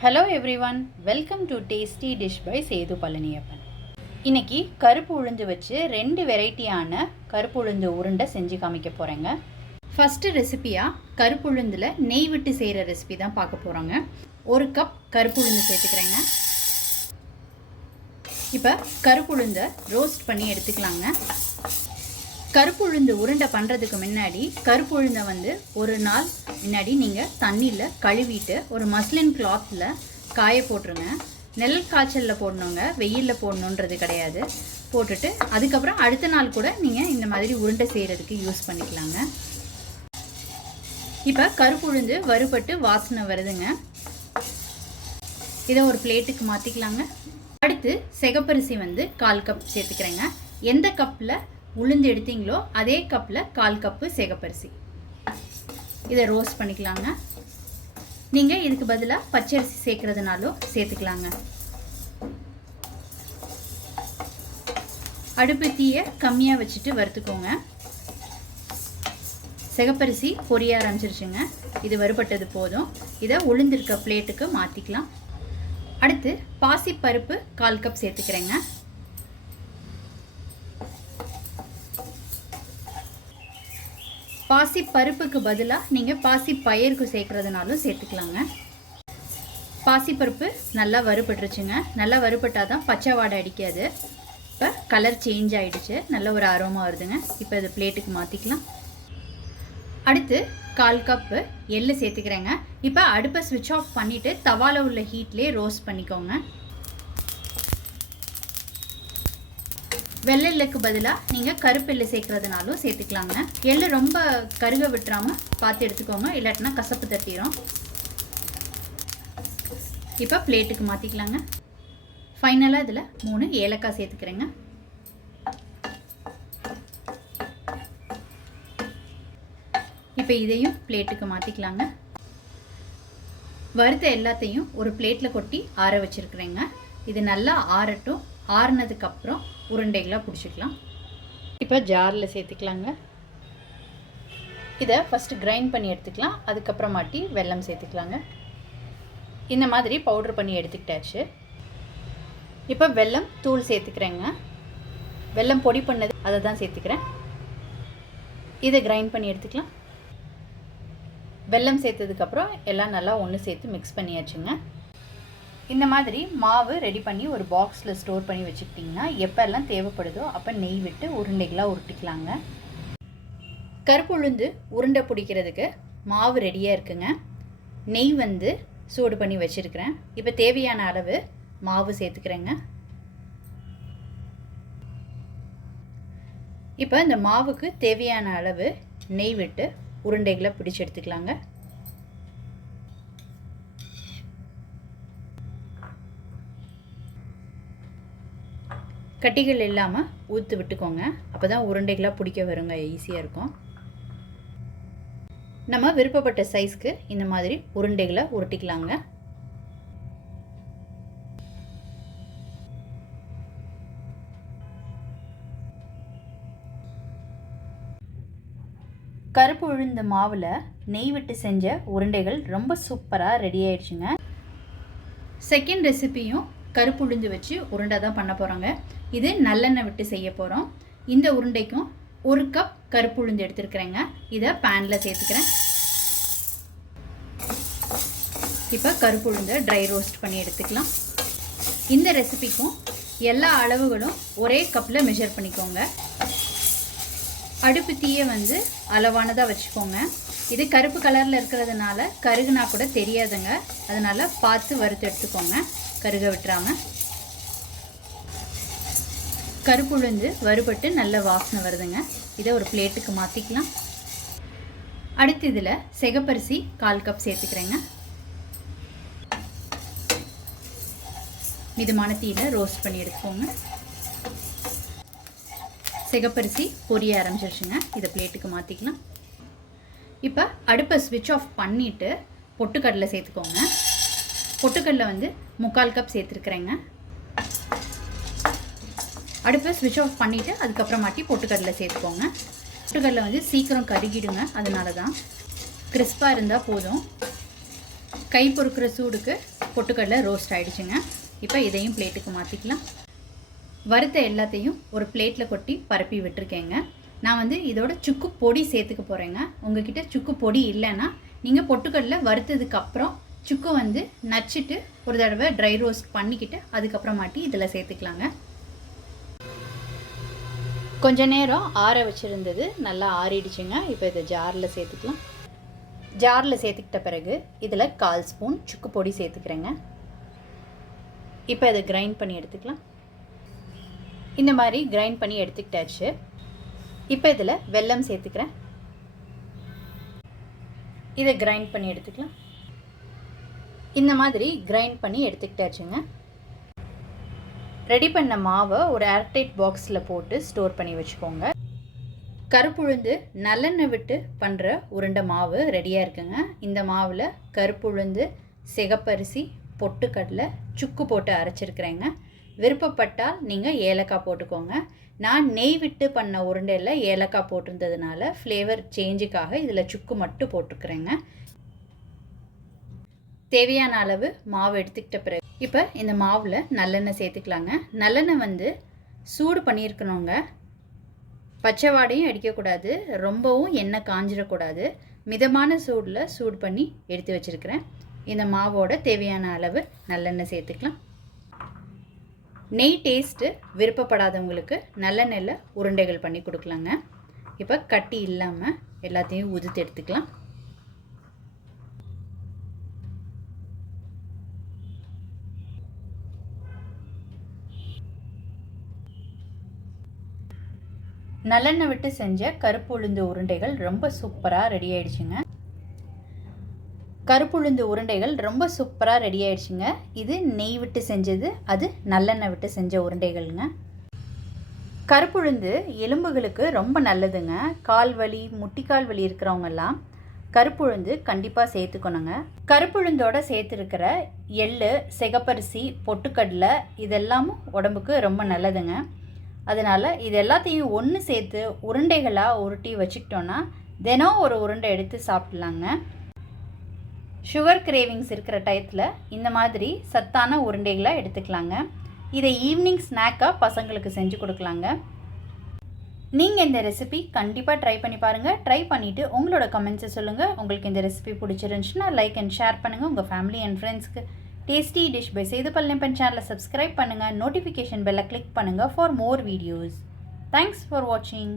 Hello everyone, welcome to tasty dish by Sethu Palaniappan. இன்றைக்கி கருப்பு உளுந்து வச்சு 2 வெரைட்டியான கருப்பு உளுந்து உருண்டை செஞ்சு காமிக்க போகிறேங்க. ஃபஸ்ட்டு ரெசிபியாக கருப்பு உளுந்தில் நெய் விட்டு செய்கிற ரெசிபி தான் பார்க்க போகிறோங்க. 1 கப் கருப்பு உளுந்து சேர்த்துக்கிறேங்க. இப்போ கருப்பு உளுந்தை ரோஸ்ட் பண்ணி எடுத்துக்கலாங்க. கருப்பு உளுந்து உருண்டை பண்ணுறதுக்கு முன்னாடி கருப்பு உளுந்தை ஒரு நாள் முன்னாடி நீங்கள் தண்ணியில் கழுவிட்டு ஒரு மஸ்லின் கிளாத்தில் காய போட்டுருங்க. நெல் காய்ச்சலில் போடணுங்க, வெயிலில் போடணுன்றது கிடையாது. போட்டுட்டு அதுக்கப்புறம் அடுத்த நாள் கூட நீங்கள் இந்த மாதிரி உருண்டை செய்கிறதுக்கு யூஸ் பண்ணிக்கலாங்க. இப்போ கருப்பு உளுந்து வறுபட்டு வாசனை வருதுங்க. இதை ஒரு பிளேட்டுக்கு மாற்றிக்கலாங்க. அடுத்து சிகப்பரிசி 1/4 கப் சேர்த்துக்கிறேங்க. எந்த கப்பில் உளுந்து எடுத்தீங்களோ அதே கப்பில் 1/4 கப்பு சிகப்பரிசி. இதை ரோஸ்ட் பண்ணிக்கலாங்க. நீங்கள் இதுக்கு பதிலாக பச்சரிசி சேர்க்குறதுனாலும் சேர்த்துக்கலாங்க. அடுப்பு தீயை கம்மியாக வச்சுட்டு வறுத்துக்கோங்க. சிகப்பரிசி பொரிய ஆரம்பிச்சிருச்சுங்க. இது வறுபட்டது போதும். இதை உளுந்திருக்க பிளேட்டுக்கு மாற்றிக்கலாம். அடுத்து பாசிப்பருப்பு 1/4 கப் சேர்த்துக்கிறேங்க. பாசி பருப்புக்கு பதிலாக நீங்கள் பாசி பயிருக்கு சேர்க்குறதுனாலும் சேர்த்துக்கலாங்க. பாசிப்பருப்பு நல்லா வறுபட்டுருச்சுங்க. நல்லா வறுபட்டால் தான் பச்சை வாடை அடிக்காது. இப்போ கலர் சேஞ்ச் ஆகிடுச்சு, நல்ல ஒரு அரோமா வருதுங்க. இப்போ இது பிளேட்டுக்கு மாற்றிக்கலாம். அடுத்து 1/4 கப்பு எள்ளு சேர்த்துக்கிறேங்க. இப்போ அடுப்பை ஸ்விட்ச் ஆஃப் பண்ணிவிட்டு தவாவில் உள்ள ஹீட்லேயே ரோஸ்ட் பண்ணிக்கோங்க. வெள்ளை எள்ளுக்கு பதிலாக நீங்கள் கருப்பு எள்ளு சேர்க்குறதுனாலும் சேர்த்துக்கலாங்க. எள்ளு ரொம்ப கருக விட்டுறாமல் பார்த்து எடுத்துக்கோங்க, இல்லாட்டினா கசப்பு தட்டிடும். இப்போ பிளேட்டுக்கு மாற்றிக்கலாங்க. ஃபைனலாக இதில் 3 ஏலக்காய் சேர்த்துக்கிறேங்க. இப்போ இதையும் பிளேட்டுக்கு மாற்றிக்கலாங்க. வறுத்த எல்லாத்தையும் ஒரு பிளேட்டில் கொட்டி ஆற வச்சுருக்குறேங்க. இது நல்லா ஆறட்டும். ஆறுனதுக்கப்புறம் உருண்டைகளாக பிடிச்சிக்கலாம். இப்போ ஜாரில் சேர்த்துக்கலாங்க. இதை ஃபஸ்ட்டு கிரைண்ட் பண்ணி எடுத்துக்கலாம். அதுக்கப்புறமாட்டி வெல்லம் சேர்த்துக்கலாங்க. இந்த மாதிரி பவுட்ரு பண்ணி எடுத்துக்கிட்டாச்சு. இப்போ வெல்லம் தூள் சேர்த்துக்கிறேங்க. வெல்லம் பொடி பண்ணது அதை தான் சேர்த்துக்கிறேன். இதை கிரைண்ட் பண்ணி எடுத்துக்கலாம். வெல்லம் சேர்த்ததுக்கப்புறம் எல்லாம் நல்லா ஒன்று சேர்த்து மிக்ஸ் பண்ணியாச்சுங்க. இந்த மாதிரி மாவு ரெடி பண்ணி ஒரு பாக்ஸில் ஸ்டோர் பண்ணி வச்சுக்கிட்டிங்கன்னா எப்போல்லாம் தேவைப்படுதோ அப்போ நெய் விட்டு உருண்டைகளாக உருட்டிக்கலாங்க. கருப்பு உளுந்து உருண்டை பிடிக்கிறதுக்கு மாவு ரெடியாக இருக்குங்க. நெய் சூடு பண்ணி வச்சுருக்கிறேன். இப்போ தேவையான அளவு மாவு சேர்த்துக்கிறேங்க. இப்போ இந்த மாவுக்கு தேவையான அளவு நெய் விட்டு உருண்டைகளை பிடிச்சி எடுத்துக்கலாங்க. கட்டிகள் இல்லாமல் ஊற்று விட்டுக்கோங்க. அப்போ தான் உருண்டைகளாக பிடிக்க வருங்க, ஈஸியாக இருக்கும். நம்ம விருப்பப்பட்ட சைஸ்க்கு இந்த மாதிரி உருண்டைகளை உருட்டிக்கலாங்க. கருப்பு உளுந்த மாவில் நெய் விட்டு செஞ்ச உருண்டைகள் ரொம்ப சூப்பராக ரெடி ஆயிடுச்சுங்க. செகண்ட் ரெசிபியும் கருப்பு உளுந்து வச்சு உருண்டை தான் பண்ண போகிறோங்க. இது நல்லெண்ணெய் விட்டு செய்ய போகிறோம். இந்த உருண்டைக்கும் 1 கப் கருப்பு உளுந்து எடுத்துருக்குறேங்க. இதை பேனில் சேர்த்துக்கிறேன். இப்போ கருப்பு உளுந்தை ட்ரை ரோஸ்ட் பண்ணி எடுத்துக்கலாம். இந்த ரெசிபிக்கும் எல்லா அளவுகளும் ஒரே கப்பில் மெஷர் பண்ணிக்கோங்க. அடுப்பு தீயை அளவானதாக வச்சுக்கோங்க. இது கருப்பு கலரில் இருக்கிறதுனால கருகுனா கூட தெரியாதுங்க. அதனால் பார்த்து வறுத்து எடுத்துக்கோங்க, கருக விட்டுறாமல். கருப்பு உளுந்து வறுபட்டு நல்ல வாசனை வருதுங்க. இதை ஒரு பிளேட்டுக்கு மாற்றிக்கலாம். அடுத்து இதில் சிகப்பரிசி 1/4 கப் சேர்த்துக்கிறேங்க. மிதமான தீயில் ரோஸ்ட் பண்ணி எடுத்துக்கோங்க. சிகப்பரிசி பொரிய ஆரம்பிச்சிருச்சுங்க. இதை பிளேட்டுக்கு மாற்றிக்கலாம். இப்போ அடுப்பை ஸ்விட்ச் ஆஃப் பண்ணிவிட்டு பொட்டுக்கடலை சேர்த்துக்கோங்க. பொட்டுக்கடலை 3/4 கப் சேர்த்துருக்குறேங்க. அடுப்பை ஸ்விட்ச் ஆஃப் பண்ணிவிட்டு அதுக்கப்புறமாட்டி பொட்டுக்கடலை சேர்த்துக்கோங்க. பொட்டுக்கடலை சீக்கிரம் கருகிடுங்க, அதனால தான். கிறிஸ்பாக இருந்தால் போதும். கை பொறுக்கிற சூடுக்கு பொட்டுக்கடலை ரோஸ்ட் ஆகிடுச்சுங்க. இப்போ இதையும் பிளேட்டுக்கு மாற்றிக்கலாம். வறுத்த எல்லாத்தையும் ஒரு பிளேட்டில் கொட்டி பரப்பி விட்டுருக்கேங்க. நான் வந்து இதோட சுக்கு பொடி சேர்த்துக்க போகிறேங்க. உங்ககிட்ட சுக்கு பொடி இல்லைன்னா நீங்கள் பொட்டுக்கடலை வறுத்ததுக்கப்புறம் சுக்கு வந்து நச்சுட்டு ஒரு தடவை ட்ரை ரோஸ்ட் பண்ணிக்கிட்டு அதுக்கப்புறமாட்டி இதில் சேர்த்துக்கலாங்க. கொஞ்ச நேரம் ஆற வச்சுருந்தது நல்லா ஆறிடுச்சுங்க. இப்போ இதை ஜாரில் சேர்த்துக்கலாம். ஜாரில் சேர்த்துக்கிட்ட பிறகு இதில் 1/4 ஸ்பூன் சுக்கு பொடி சேர்த்துக்கிறேங்க. இப்போ இதை கிரைண்ட் பண்ணி எடுத்துக்கலாம். இந்த மாதிரி கிரைண்ட் பண்ணி எடுத்துக்கிட்டாச்சு. இப்போ இதில் வெல்லம் சேர்த்துக்கிறேன். இதை கிரைண்ட் பண்ணி எடுத்துக்கலாம். இந்த மாதிரி கிரைண்ட் பண்ணி எடுத்துக்கிட்டாச்சுங்க. ரெடி பண்ண மாவை ஒரு ஏர்டைட் பாக்ஸில் போட்டு ஸ்டோர் பண்ணி வச்சுக்கோங்க. கருப்புளுந்து நல்லெண்ணெய் விட்டு பண்ணுற உருண்டை மாவு ரெடியாக இருக்குங்க. இந்த மாவில் கருப்புளுந்து, சிகப்பரிசி, பொட்டுக்கடலை, சுக்கு போட்டு அரைச்சிருக்கிறேங்க. விருப்பப்பட்டால் நீங்கள் ஏலக்காய் போட்டுக்கோங்க. நான் நெய் விட்டு பண்ண உருண்டையில் ஏலக்காய் போட்டிருந்ததுனால ஃப்ளேவர் சேஞ்சுக்காக இதில் சுக்கு மட்டும் போட்டுக்கிறேங்க. தேவையான அளவு மாவு எடுத்துக்கிட்ட பிறகு இப்போ இந்த மாவில் நல்லெண்ணெய் சேர்த்துக்கலாங்க. நல்லெண்ணெய் வந்து சூடு பண்ணியிருக்கணுங்க. பச்சை வாடையும் அடிக்கக்கூடாது, ரொம்பவும் எண்ணெய் காஞ்சிடக்கூடாது. மிதமான சூடில் சூடு பண்ணி எடுத்து வச்சுருக்கிறேன். இந்த மாவோட தேவையான அளவு நல்லெண்ணெய் சேர்த்துக்கலாம். நெய் டேஸ்ட்டு விருப்பப்படாதவங்களுக்கு நல்லெண்ணெயில் உருண்டைகள் பண்ணி கொடுக்கலாங்க. இப்போ கட்டி இல்லாமல் எல்லாத்தையும் உதுத்து எடுத்துக்கலாம். நல்லெண்ணெய் விட்டு செஞ்ச கருப்பு உளுந்து உருண்டைகள் ரொம்ப சூப்பராக ரெடி ஆயிடுச்சுங்க. கருப்பு உளுந்து உருண்டைகள் ரொம்ப சூப்பராக ரெடி ஆயிடுச்சுங்க. இது நெய் விட்டு செஞ்சது, அது நல்லெண்ணெய் விட்டு செஞ்ச உருண்டைகள்ங்க. கருப்பு உளுந்து எலும்புகளுக்கு ரொம்ப நல்லதுங்க. கால் வலி, முட்டிக்கால் வலி இருக்கிறவங்கெல்லாம் கருப்பு உளுந்து கண்டிப்பாக சேர்த்துக்கணுங்க. கருப்பு உளுந்தோட சேர்த்துருக்கிற எள்ளு, சிகப்பரிசி, பொட்டுக்கடலை இதெல்லாமும் உடம்புக்கு ரொம்ப நல்லதுங்க. அதனால் இது எல்லாத்தையும் ஒன்று சேர்த்து உருண்டைகளாக உருட்டி வச்சுக்கிட்டோன்னா தினம் ஒரு உருண்டை எடுத்து சாப்பிட்லாங்க. சுகர் கிரேவிங்ஸ் இருக்கிற டயத்தில் இந்த மாதிரி சத்தான உருண்டைகளாக எடுத்துக்கலாங்க. இதை ஈவினிங் ஸ்நாக்காக பசங்களுக்கு செஞ்சு கொடுக்கலாங்க. நீங்கள் இந்த ரெசிபி கண்டிப்பாக ட்ரை பண்ணி பாருங்கள். ட்ரை பண்ணிவிட்டு உங்களோட கமெண்ட்ஸை சொல்லுங்கள். உங்களுக்கு இந்த ரெசிபி பிடிச்சிருந்துச்சுன்னா லைக் அண்ட் ஷேர் பண்ணுங்கள் உங்கள் ஃபேமிலி அண்ட் ஃப்ரெண்ட்ஸ்க்கு. டேஸ்டி டிஷ் பை சேதுபள்ளம் சேனலை சப்ஸ்கிரைப் பண்ணுங்கள். நோட்டிஃபிகேஷன் பெல்லை கிளிக் பண்ணுங்கள் for more videos. Thanks for வாட்சிங்.